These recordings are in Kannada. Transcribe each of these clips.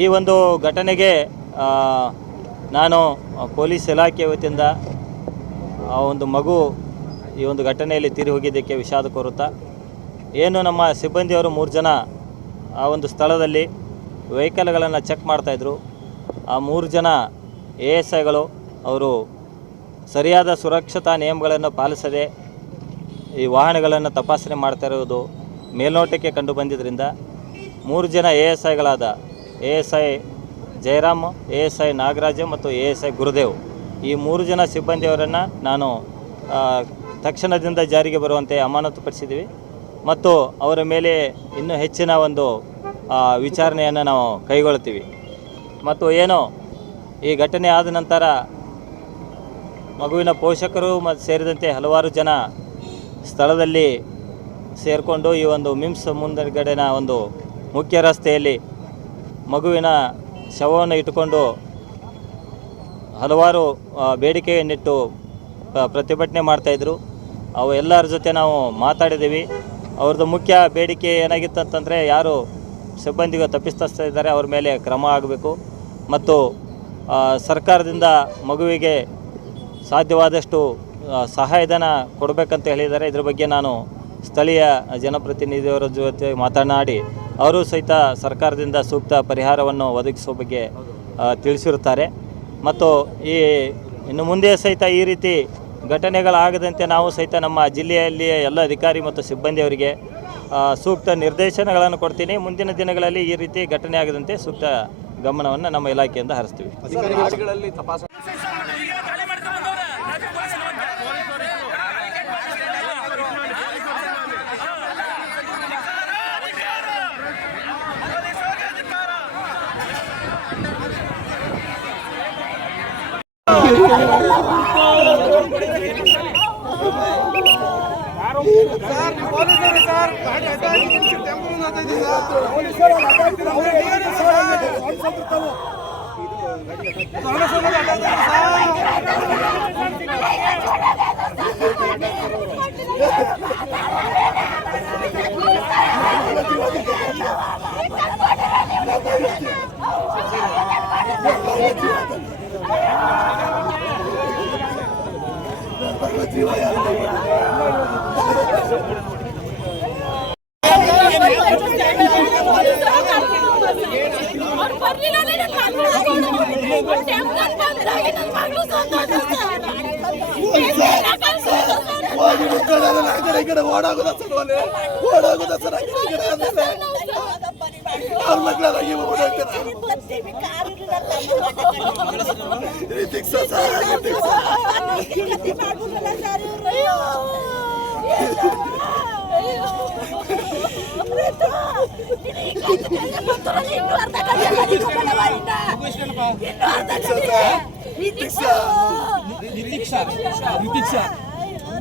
ಈ ಒಂದು ಘಟನೆಗೆ ನಾನು ಪೊಲೀಸ್ ಇಲಾಖೆ ವತಿಯಿಂದ ಆ ಒಂದು ಮಗು ಈ ಒಂದು ಘಟನೆಯಲ್ಲಿ ತೀರಿ ಹೋಗಿದ್ದಕ್ಕೆ ವಿಷಾದ ಕೋರುತ್ತಾ ಏನು ನಮ್ಮ ಸಿಬ್ಬಂದಿಯವರು ಮೂರು ಜನ ಆ ಒಂದು ಸ್ಥಳದಲ್ಲಿ ವೆಹಿಕಲ್ಗಳನ್ನು ಚೆಕ್ ಮಾಡ್ತಾಯಿದ್ರು ಆ ಮೂರು ಜನ ಎ ಎಸ್ ಐಗಳು, ಅವರು ಸರಿಯಾದ ಸುರಕ್ಷತಾ ನಿಯಮಗಳನ್ನು ಪಾಲಿಸದೆ ಈ ವಾಹನಗಳನ್ನು ತಪಾಸಣೆ ಮಾಡ್ತಾ ಇರೋದು ಮೇಲ್ನೋಟಕ್ಕೆ ಕಂಡು ಬಂದಿದ್ದರಿಂದ ಮೂರು ಜನ A S ಐಗಳಾದ A S I Jayaram A S I Nagaraj ಮತ್ತು ಎ ಎಸ್ ಐ ಗುರುದೇವ್. ಈ ಮೂರು ಜನ ಸಿಬ್ಬಂದಿಯವರನ್ನು ನಾನು ತಕ್ಷಣದಿಂದ ಜಾರಿಗೆ ಬರುವಂತೆ ಅಮಾನತುಪಡಿಸಿದ್ದೀವಿ. ಮತ್ತು ಅವರ ಮೇಲೆ ಇನ್ನೂ ಹೆಚ್ಚಿನ ಒಂದು ವಿಚಾರಣೆಯನ್ನು ನಾವು ಕೈಗೊಳ್ತೀವಿ. ಮತ್ತು ಏನು, ಈ ಘಟನೆ ಆದ ನಂತರ ಮಗುವಿನ ಪೋಷಕರು ಮತ್ತು ಸೇರಿದಂತೆ ಹಲವಾರು ಜನ ಸ್ಥಳದಲ್ಲಿ ಸೇರಿಕೊಂಡು ಈ ಒಂದು ಮಿಮ್ಸ್ ಮುಂದಗಡೆನ ಒಂದು ಮುಖ್ಯ ರಸ್ತೆಯಲ್ಲಿ ಮಗುವಿನ ಶವವನ್ನು ಇಟ್ಟುಕೊಂಡು ಹಲವಾರು ಬೇಡಿಕೆಯನ್ನಿಟ್ಟು ಪ್ರತಿಭಟನೆ ಮಾಡ್ತಾಯಿದ್ರು ಅವು ಎಲ್ಲರ ಜೊತೆ ನಾವು ಮಾತಾಡಿದ್ದೀವಿ ಅವ್ರದ್ದು ಮುಖ್ಯ ಬೇಡಿಕೆ ಏನಾಗಿತ್ತು ಅಂತಂದರೆ ಯಾರು ಸಿಬ್ಬಂದಿಗೆ ತಪ್ಪಿಸ್ತಾ ಇದ್ದಾರೆ, ಅವ್ರ ಮೇಲೆ ಕ್ರಮ ಆಗಬೇಕು. ಮತ್ತು ಸರ್ಕಾರದಿಂದ ಮಗುವಿಗೆ ಸಾಧ್ಯವಾದಷ್ಟು ಸಹಾಯಧನ ಕೊಡಬೇಕಂತ ಹೇಳಿದ್ದಾರೆ. ಇದ್ರ ಬಗ್ಗೆ ನಾನು ಸ್ಥಳೀಯ ಜನಪ್ರತಿನಿಧಿಯವರ ಜೊತೆ ಮಾತನಾಡಿ ಅವರು ಸಹಿತ ಸರ್ಕಾರದಿಂದ ಸೂಕ್ತ ಪರಿಹಾರವನ್ನು ಒದಗಿಸುವ ಬಗ್ಗೆ ತಿಳಿಸಿರುತ್ತಾರೆ. ಮತ್ತು ಈ ಇನ್ನು ಮುಂದೆ ಸಹಿತ ಈ ರೀತಿ ಘಟನೆಗಳಾಗದಂತೆ ನಾವು ಸಹಿತ ನಮ್ಮ ಜಿಲ್ಲೆಯಲ್ಲಿಯ ಎಲ್ಲ ಅಧಿಕಾರಿ ಮತ್ತು ಸಿಬ್ಬಂದಿಯವರಿಗೆ ಸೂಕ್ತ ನಿರ್ದೇಶನಗಳನ್ನು ಕೊಡ್ತೀನಿ. ಮುಂದಿನ ದಿನಗಳಲ್ಲಿ ಈ ರೀತಿ ಘಟನೆ ಆಗದಂತೆ ಸೂಕ್ತ ಗಮನವನ್ನು ನಮ್ಮ ಇಲಾಖೆಯಿಂದ ಹರಿಸ್ತೀವಿ. ಅಧಿಕಾರಿಗಳಲ್ಲಿ ತಪಾಸಣೆ ಅವ್ರು ಬರ್ಲಿಲ್ಲ ಅಂದ್ರೆ ನನ್ನ ಮಗ್ಳು ಹಾಕೊಂಡು ಅವ್ರು ಟೆಂಪಲ್ ಬಂದ್ರಾಗೆ ನನ್ನ ಮಗ್ಳು ಸತ್ತೋದ್ರು ಸರ್. ಏನ್ ಕಳ್ಸೋದು ಸರ್? ಈ ಕಡೆ ಓಡಾಗುದ ಸರ್ ಒಲೆ ಓಡಾಗುದ ಸರ್ ಆ ಕಡೆ ಈ ಕಡೆ ಆದ್ಮೇಲೆ ಅವ್ರ ಮಕ್ಕಳೆಲ್ಲ ಇವ ಓಡಾಡ್ತಾರೆ Ritik sir sir Ritik sir ಅಯ್ಯೋ. ಅಯ್ಯೋ. ಪ್ರೀತು, ನೀನು ಈ ಕೈಗೆ ಕೈಗೆ ಬರ್ತಾರಲ್ಲ, ಇನ್ನೂ ಅರ್ಧ ಗಂಟೆ ಮಲಿಕೊಂಡಲ್ಲವ ಇನ್ನ. ಇನ್ನೂ ಅರ್ಧ ಗಂಟೆ. ರಿತಿಕ್ ಸರ್.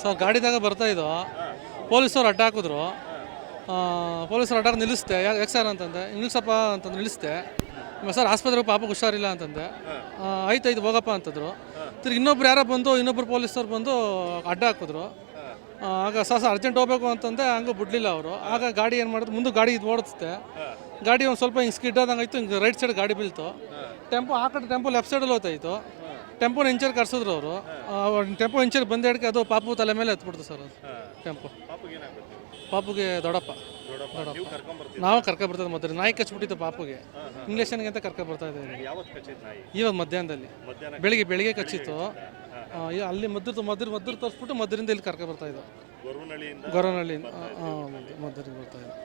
sir ಗಾಡಿದಾಗ ಬರ್ತಾ ಇದ್ದೋ ಪೊಲೀಸರು ಅಡ್ಡ ಹಾಕಿದ್ರು. ಪೊಲೀಸರು ಅಡ್ಡ ಹಾಕಿ ನಿಲ್ಲಿಸ್ದೆ ಯಾಕೆ ಸರ್ ಅಂತಂದೆ? ನಿಲ್ಲಿಸಪ್ಪ ಅಂತಂದು ನಿಲ್ಲಿಸ್ದೆ. ಸರ್ ಆಸ್ಪತ್ರೆಗೆ ಪಾಪಕ್ಕೆ ಹುಷಾರಿಲ್ಲ ಅಂತಂದೆ. ಆಯ್ತು ಆಯ್ತು ಹೋಗಪ್ಪ ಅಂತಂದ್ರು. ತಿರ್ಗಿ ಇನ್ನೊಬ್ರು ಯಾರೋ ಬಂದು ಇನ್ನೊಬ್ರು ಪೊಲೀಸರು ಬಂದು ಅಡ್ಡ ಹಾಕಿದ್ರು. ಆಗ ಸರ್ ಸರ್ ಅರ್ಜೆಂಟ್ ಹೋಗ್ಬೇಕು ಅಂತಂದೆ ಹಂಗೂ ಬಿಡಲಿಲ್ಲ ಅವರು. ಆಗ ಗಾಡಿ ಏನು ಮಾಡಿದ್ರು? ಮುಂದೆ ಗಾಡಿ ಇದು ಓಡಿಸ್ತೆ ಗಾಡಿ ಒಂದು ಸ್ವಲ್ಪ ಹಿಂಗೆ ಸ್ಕಿಡ್ ಆದಂಗೆ ಆಯಿತು ಹಿಂಗೆ ರೈಟ್ ಸೈಡ್ ಗಾಡಿ ಬೀಳ್ತು. ಟೆಂಪೋ ಆ ಕಡೆ ಟೆಂಪೋ ಲೆಫ್ಟ್ ಸೈಡಲ್ಲಿ ಹೋಗ್ತಾಯಿತ್ತು ಟೆಂಪೋನ ಇಂಚರ್ ಕರ್ಸಿದ್ರು ಅವರು. ಟೆಂಪೋ ಇಂಚರ್ ಬಂದೇಡ್ಕೆ ಅದು ಪಾಪು ತಲೆ ಮೇಲೆ ಎತ್ಬಿಡ್ತು ಸರ್ ಅದು. ಟೆಂಪೋ. ಪಾಪುಗೆ ದೊಡ್ಡಪ್ಪ. ದೊಡ್ಡಪ್ಪ ನಾವು ಕರ್ಕೊ ಬರ್ತದೆ ಮೊದಲು ನಾಯಿ ಕಚ್ಬಿಟ್ಟಿತ್ತು ಪಾಪುಗೆ. ಇಂಗ್ಲೇಷನ್ಗೆ ಅಂತ ಕರ್ಕೊ ಬರ್ತಾ ಇದ್ದೀವಿ ಇವಾಗ ಮಧ್ಯಾಹ್ನದಲ್ಲಿ. ಬೆಳಿಗ್ಗೆ ಬೆಳಿಗ್ಗೆ ಕಚ್ಚಿತ್ತು. ಅಲ್ಲಿ ಮದ್ದು ಮದ್ದು ಮದ್ದು ತೋರಿಸ್ಬಿಟ್ಟು ಮದ್ದರಿಂದ ಇಲ್ಲಿ ಕರ್ಕೊ ಬರ್ತಾ ಇದ್ದು ಗೊರವನಹಳ್ಳಿ ಮದ್ರಿಂದ ಬರ್ತಾ ಇದ್ದು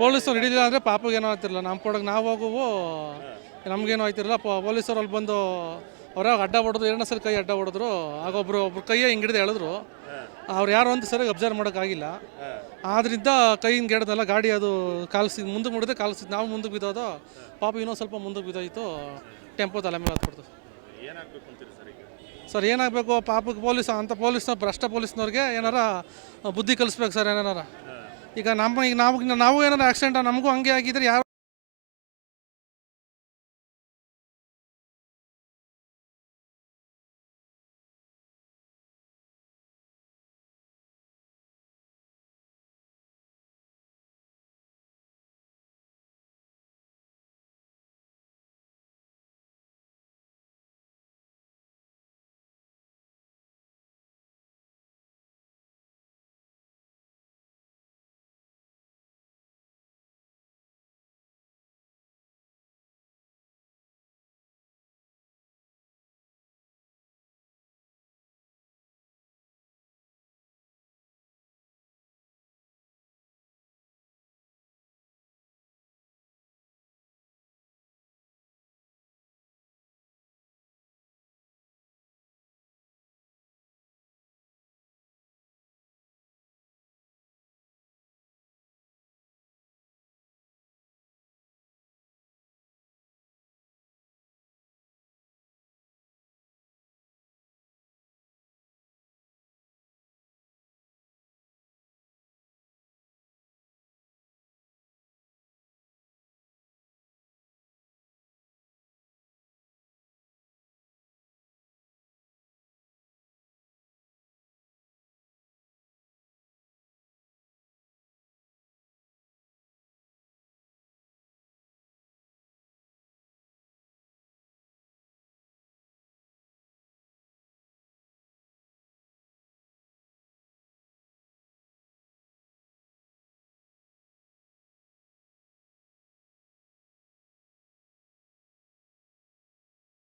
ಪೊಲೀಸರು ಹಿಡಿಲಿಲ್ಲ ಅಂದರೆ ಪಾಪಗೆ ಏನೋ ಆಯ್ತಿರಲ್ಲ ನಮ್ಮ ಕೊಡಗೆ ನಾವು ಹೋಗುವು ನಮಗೇನೋ ಆಯ್ತಿರಲ್ಲ ಪೊಲೀಸರು ಅಲ್ಲಿ ಬಂದು ಹೊರಗೆ ಅಡ್ಡ ಹೊಡೆದ್ರು ಎರಡನೇ ಸರಿ ಕೈ ಅಡ್ಡ ಹೊಡೆದ್ರು. ಆಗ ಒಬ್ರು ಒಬ್ರು ಕೈಯೇ ಹಿಂಗೆ ಹಿಡಿದು ಎಳೆದ್ರು. ಅವ್ರು ಯಾರು ಅಂತ ಸರಿಯಾಗಿ ಅಬ್ಸರ್ವ್ ಮಾಡೋಕ್ಕಾಗಿಲ್ಲ. ಆದ್ರಿಂದ ಕೈಯಿಂದ ಗೆಡದಲ್ಲ ಗಾಡಿ ಅದು ಕಾಲ್ಸಿ ಮುಂದೆ ಮುಡಿದೆ ಕಾಲ್ಸಿ ನಾವು ಮುಂದೆ ಬಿದ್ದೋದು ಪಾಪ ಇನ್ನೊಂದು ಸ್ವಲ್ಪ ಮುಂದಕ್ಕೆ ಬಿದ್ದೋಯ್ತು ಟೆಂಪೋ ತಲೆ ಮೇಲೆ ಹತ್ಬಿಡ್ತು ಏನಾಗಬೇಕು ಅಂತೀರಿ ಸರ್ ಸರ್ ಏನಾಗಬೇಕು ಪಾಪಕ್ಕೆ ಪೊಲೀಸ್ ಅಂಥ ಪೊಲೀಸ್ನ ಭ್ರಷ್ಟ ಪೊಲೀಸ್ನವ್ರಿಗೆ ಏನಾರ ಬುದ್ಧಿ ಕಲಿಸ್ಬೇಕು ಸರ್ ಏನಾರ. ಈಗ ನಮ್ಮ ಈಗ ನಾವು ನಾವು ಏನಾರ ಆಕ್ಸಿಡೆಂಟ್ ನಮಗೂ ಹಂಗೆ ಆಗಿದ್ರೆ ಯಾರು